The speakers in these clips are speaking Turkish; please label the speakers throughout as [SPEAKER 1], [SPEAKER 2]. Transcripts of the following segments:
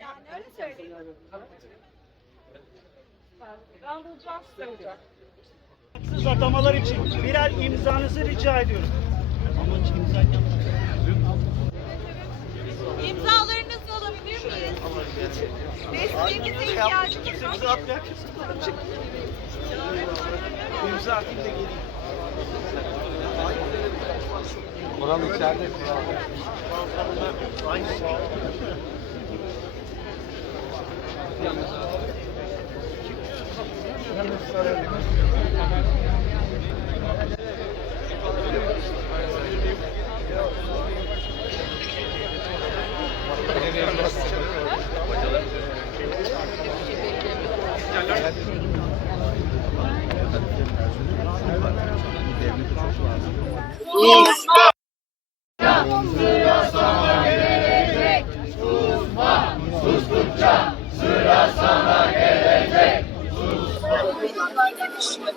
[SPEAKER 1] Yani öyle söyleyeyim. Ben bulacağım size hocam.
[SPEAKER 2] Siz atamalar için birer imzanızı rica ediyorum.
[SPEAKER 1] İmzalarınızı alabilir miyiz? Desteğinize ihtiyacımız var.
[SPEAKER 2] İmza atayım da geleyim. Kural içeride. Kural. Yalnız.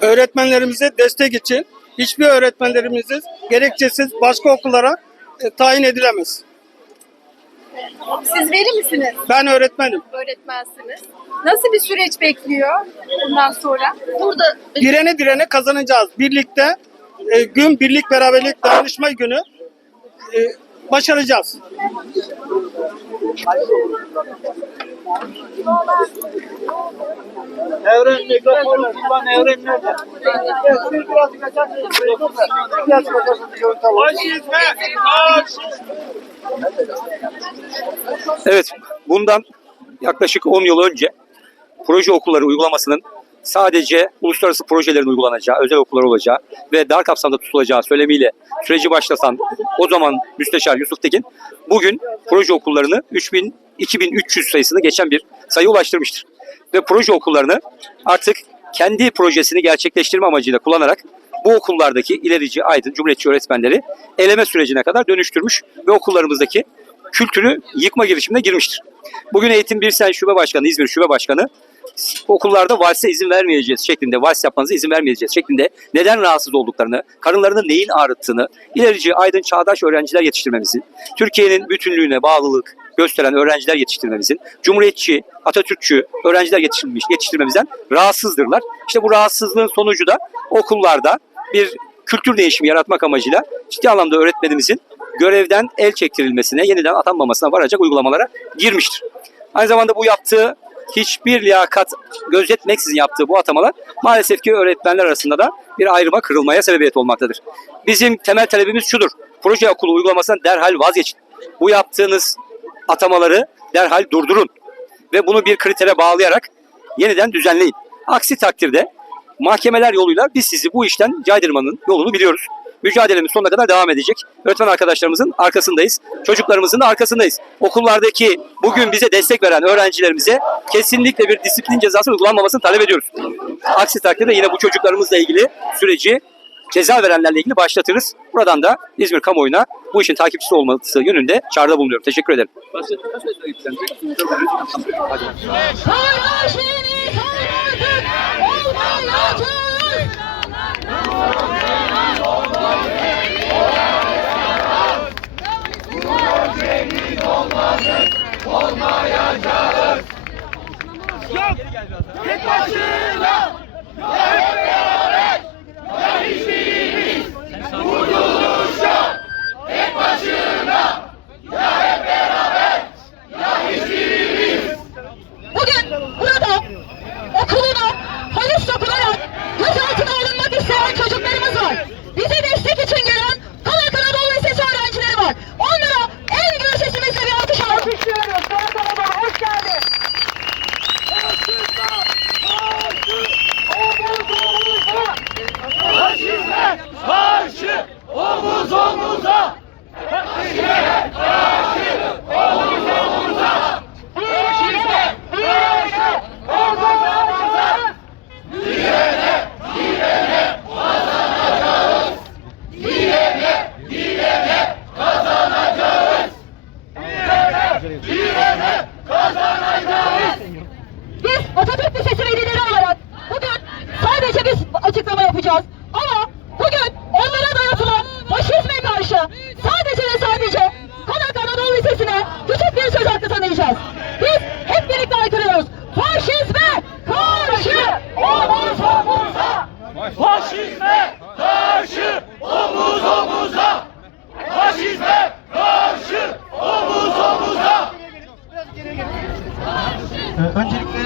[SPEAKER 2] Öğretmenlerimize destek için hiçbir öğretmenlerimiz gerekçesiz başka okullara e, tayin edilemez.
[SPEAKER 3] Siz veli misiniz?
[SPEAKER 2] Ben öğretmenim.
[SPEAKER 3] Öğretmensiniz. Nasıl bir süreç bekliyor bundan sonra? Burada
[SPEAKER 2] Direne direne kazanacağız. Birlikte e, gün birlik beraberlik dayanışma günü e, başaracağız. Evren mikrofonu kullan Evren nerede? Faşizme karşı.
[SPEAKER 4] Evet, bundan yaklaşık 10 yıl önce proje okulları uygulamasının sadece uluslararası projelerin uygulanacağı, özel okullar olacağı ve dar kapsamda tutulacağı söylemiyle süreci başlatan o zaman Müsteşar Yusuf Tekin bugün proje okullarını 3000 2300 sayısını geçen bir sayı ulaştırmıştır. Ve proje okullarını artık kendi projesini gerçekleştirme amacıyla kullanarak bu okullardaki ilerici, aydın, cumhuriyetçi öğretmenleri eleme sürecine kadar dönüştürmüş ve okullarımızdaki kültürü yıkma girişimine girmiştir. Bugün Eğitim Bir Sen Şube Başkanı, İzmir Şube Başkanı okullarda valse izin vermeyeceğiz şeklinde, vals yapmanıza izin vermeyeceğiz şeklinde neden rahatsız olduklarını, karınlarını neyin ağrıttığını, ilerici, aydın, çağdaş öğrenciler yetiştirmemizin, Türkiye'nin bütünlüğüne bağlılık gösteren öğrenciler yetiştirmemizin, cumhuriyetçi, Atatürkçü öğrenciler yetiştirmiş, yetiştirmemizden rahatsızdırlar. İşte bu rahatsızlığın sonucu da okullarda bir kültür değişimi yaratmak amacıyla ciddi anlamda öğretmenimizin görevden el çektirilmesine, yeniden atanmamasına varacak uygulamalara girmiştir. Aynı zamanda bu yaptığı hiçbir liyakat gözetmeksizin yaptığı bu atamalar maalesef ki öğretmenler arasında da bir ayrıma kırılmaya sebebiyet olmaktadır. Bizim temel talebimiz şudur. Proje okulu uygulamasından derhal vazgeçin. Bu yaptığınız atamaları derhal durdurun. Ve bunu bir kritere bağlayarak yeniden düzenleyin. Aksi takdirde mahkemeler yoluyla biz sizi bu işten caydırmanın yolunu biliyoruz. Mücadelemiz sonuna kadar devam edecek. Öğretmen arkadaşlarımızın arkasındayız. Çocuklarımızın da arkasındayız. Okullardaki bugün bize destek veren öğrencilerimize kesinlikle bir disiplin cezası uygulanmamasını talep ediyoruz. Aksi takdirde yine bu çocuklarımızla ilgili süreci ceza verenlerle ilgili başlatırız. Buradan da İzmir kamuoyuna bu işin takipçisi olması yönünde çağrıda bulunuyorum. Teşekkür ederim.
[SPEAKER 5] Bugün burada okulunu polis sokularak gözaltına alınmak isteyen çocuklarımız var. Bize destek için gelen Halk Anadolu Lisesi öğrencileri var. Onlara en gür sesimizle bir alkış alkışlıyoruz. Halk Anadolu hoş geldin. Biz Atatürk Lisesi velileri olarak bugün sadece biz açıklama yapacağız. Ama bugün onlara dayatılan faşizme karşı sadece ve sadece Konak Anadolu Lisesi'ne küçük bir söz hakkı tanıyacağız. Biz hep birlikte aykırıyoruz. Faşizme karşı omuz omuza.
[SPEAKER 2] Faşizme karşı omuz omuza. Faşizme karşı omuz omuza.
[SPEAKER 6] Ee, Öncelikle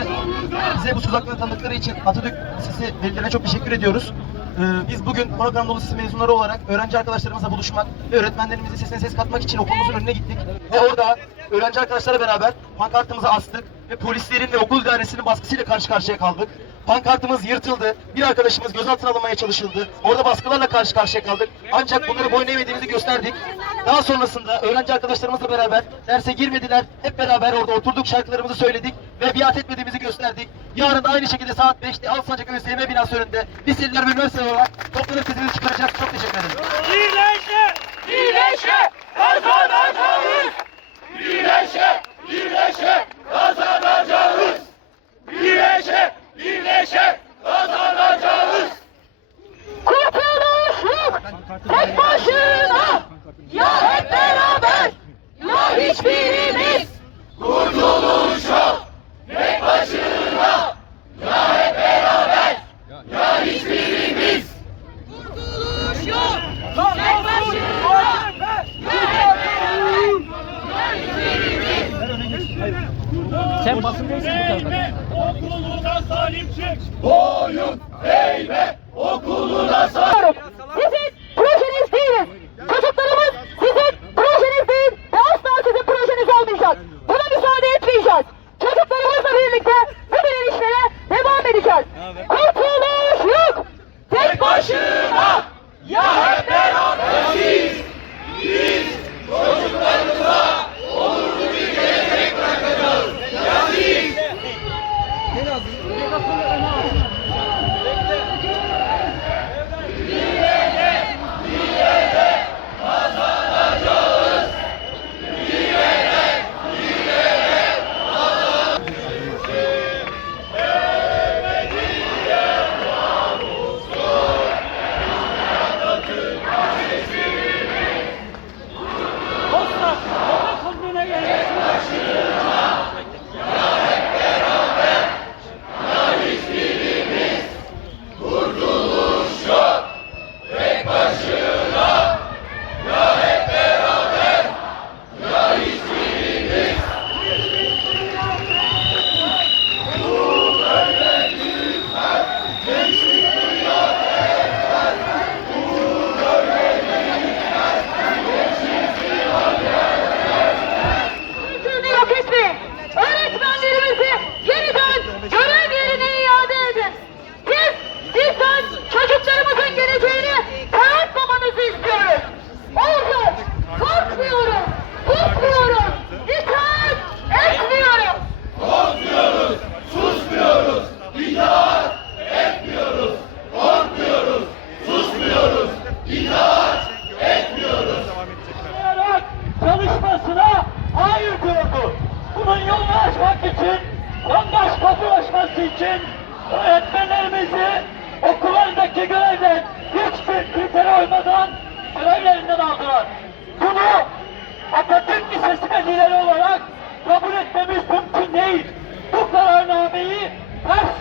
[SPEAKER 6] bize bu hakkını tanıdıkları için Atatürk Lisesi velilerine çok teşekkür ediyoruz. Ee, Biz bugün Anadolu Lisesi mezunları olarak öğrenci arkadaşlarımızla buluşmak ve öğretmenlerimizin sesine ses katmak için okulumuzun önüne gittik. Ve orada öğrenci arkadaşlarla beraber pankartımızı astık ve polislerin ve okul idaresinin baskısıyla karşı karşıya kaldık. Pankartımız yırtıldı. Bir arkadaşımız gözaltına alınmaya çalışıldı. Orada baskılarla karşı karşıya kaldık. Ancak bunları boyun eğmediğimizi gösterdik. Daha sonrasında öğrenci arkadaşlarımızla beraber derse girmediler. Hep beraber orada oturduk, şarkılarımızı söyledik ve biat etmediğimizi gösterdik. Yarın da aynı şekilde saat 5'te Alsancak ÖSYM binası önünde liseliler ve üniversite olarak toplanıp sesimizi çıkaracağız. Çok teşekkür ederim.
[SPEAKER 2] Birleşe, birleşe kazanacağız. Birleşe, birleşe kazanacağız. Birleşe, birleşe kazanacağız.
[SPEAKER 5] Kurtuluş yok. Tek başına. Ya hep beraber. Ya hiçbirimiz.
[SPEAKER 2] Kurtuluş yok. Tek başına. Ya hep beraber. Ya hiçbirimiz.
[SPEAKER 1] Kurtuluş yok. Tek başına.
[SPEAKER 2] Okuluna sahip çık. Boyun eğme. Okuluna sahip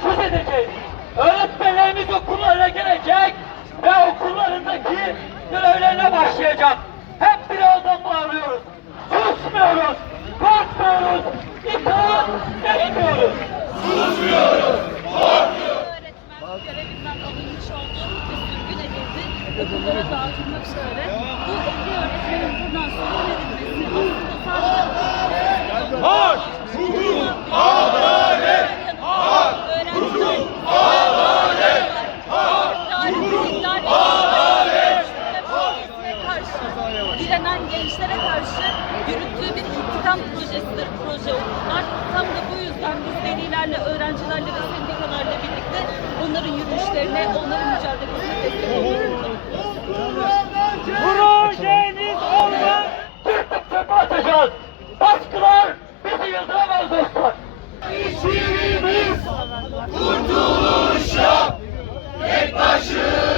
[SPEAKER 2] yüz edeceğiz. Öğretmenlerimiz okullara gelecek ve okullarındaki görevlerine başlayacak. Hep bir ağızdan bağırıyoruz. Susmuyoruz, korkmuyoruz, itaat etmiyoruz.
[SPEAKER 1] öğretmen görevinden alınmış oldu ve sürgün edildi. Okullara dağıtılmak üzere. Bu 50 öğretmenin buradan sürgün edilmesi aslında sadece
[SPEAKER 2] Hak, hukuk, adalet, hak, hukuk, adalet, hak, hukuk, adalet.
[SPEAKER 1] karşı direnen gençlere karşı yürüttüğü bir projesidir proje okullar. Tam da bu yüzden biz velilerle, öğrencilerle ve sendikalarla birlikte onların yürüyüşlerine, onların mücadelesine destek oluyoruz.
[SPEAKER 2] Projeniz olmaz. Türklük çöpe atacağız. Baskılar bizi yıldıramaz dostlar. İşimiz kurtuluş yok. Tek başına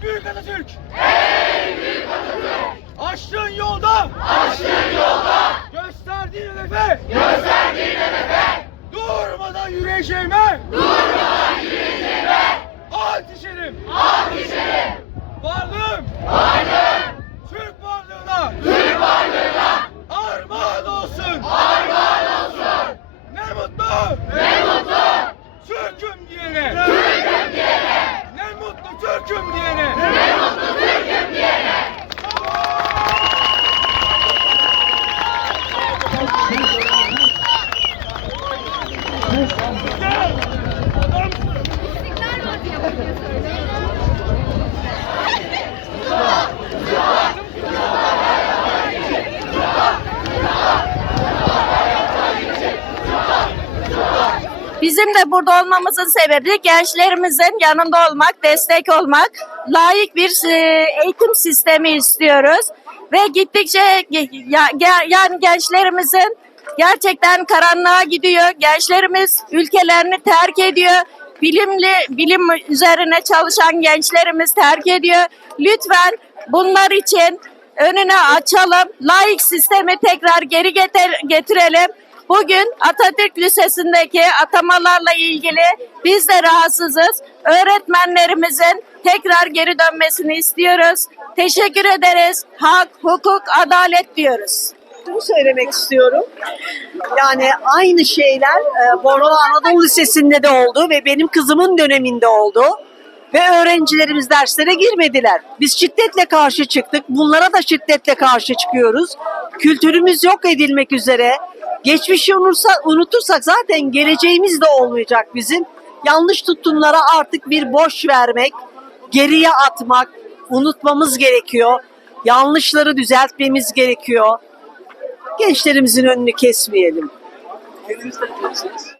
[SPEAKER 2] Ey büyük Atatürk. Ey büyük Atatürk. Açtığın yolda. Açtığın yolda. Gösterdiğin hedefe. Durmadan yürüyeceğime. Durmadan yürüyeceğime. Ant içerim. Ant içerim. Varlığım. Varlığım. Türk varlığına. Türk varlığına. Armağan olsun. Armağan olsun. Ne mutlu. Ne mutlu. Türk'üm diyene. Türk'üm diyene. Ne mutlu Türk'üm diyene. Ne mutlu Türk'üm diyene.
[SPEAKER 7] Bizim de burada olmamızın sebebi gençlerimizin yanında olmak, destek olmak. Layık bir e, eğitim sistemi istiyoruz. Ve gittikçe yani gençlerimizin gerçekten karanlığa gidiyor. Gençlerimiz ülkelerini terk ediyor. Bilimli bilim üzerine çalışan gençlerimiz terk ediyor. Lütfen bunlar için önüne açalım. Layık sistemi tekrar geri getir- getirelim. Bugün Atatürk Lisesi'ndeki atamalarla ilgili biz de rahatsızız. Öğretmenlerimizin tekrar geri dönmesini istiyoruz. Teşekkür ederiz. Hak, hukuk, adalet diyoruz.
[SPEAKER 8] şunu söylemek istiyorum. Yani aynı şeyler e, Bornova Anadolu Lisesi'nde de oldu ve benim kızımın döneminde oldu. Ve öğrencilerimiz derslere girmediler. Biz şiddetle karşı çıktık. Bunlara da şiddetle karşı çıkıyoruz. Kültürümüz yok edilmek üzere. Geçmişi unursa, unutursak zaten geleceğimiz de olmayacak bizim. Yanlış tutumlara artık bir boş vermek, geriye atmak, unutmamız gerekiyor. Yanlışları düzeltmemiz gerekiyor gençlerimizin önünü kesmeyelim.
[SPEAKER 2] Kendiniz.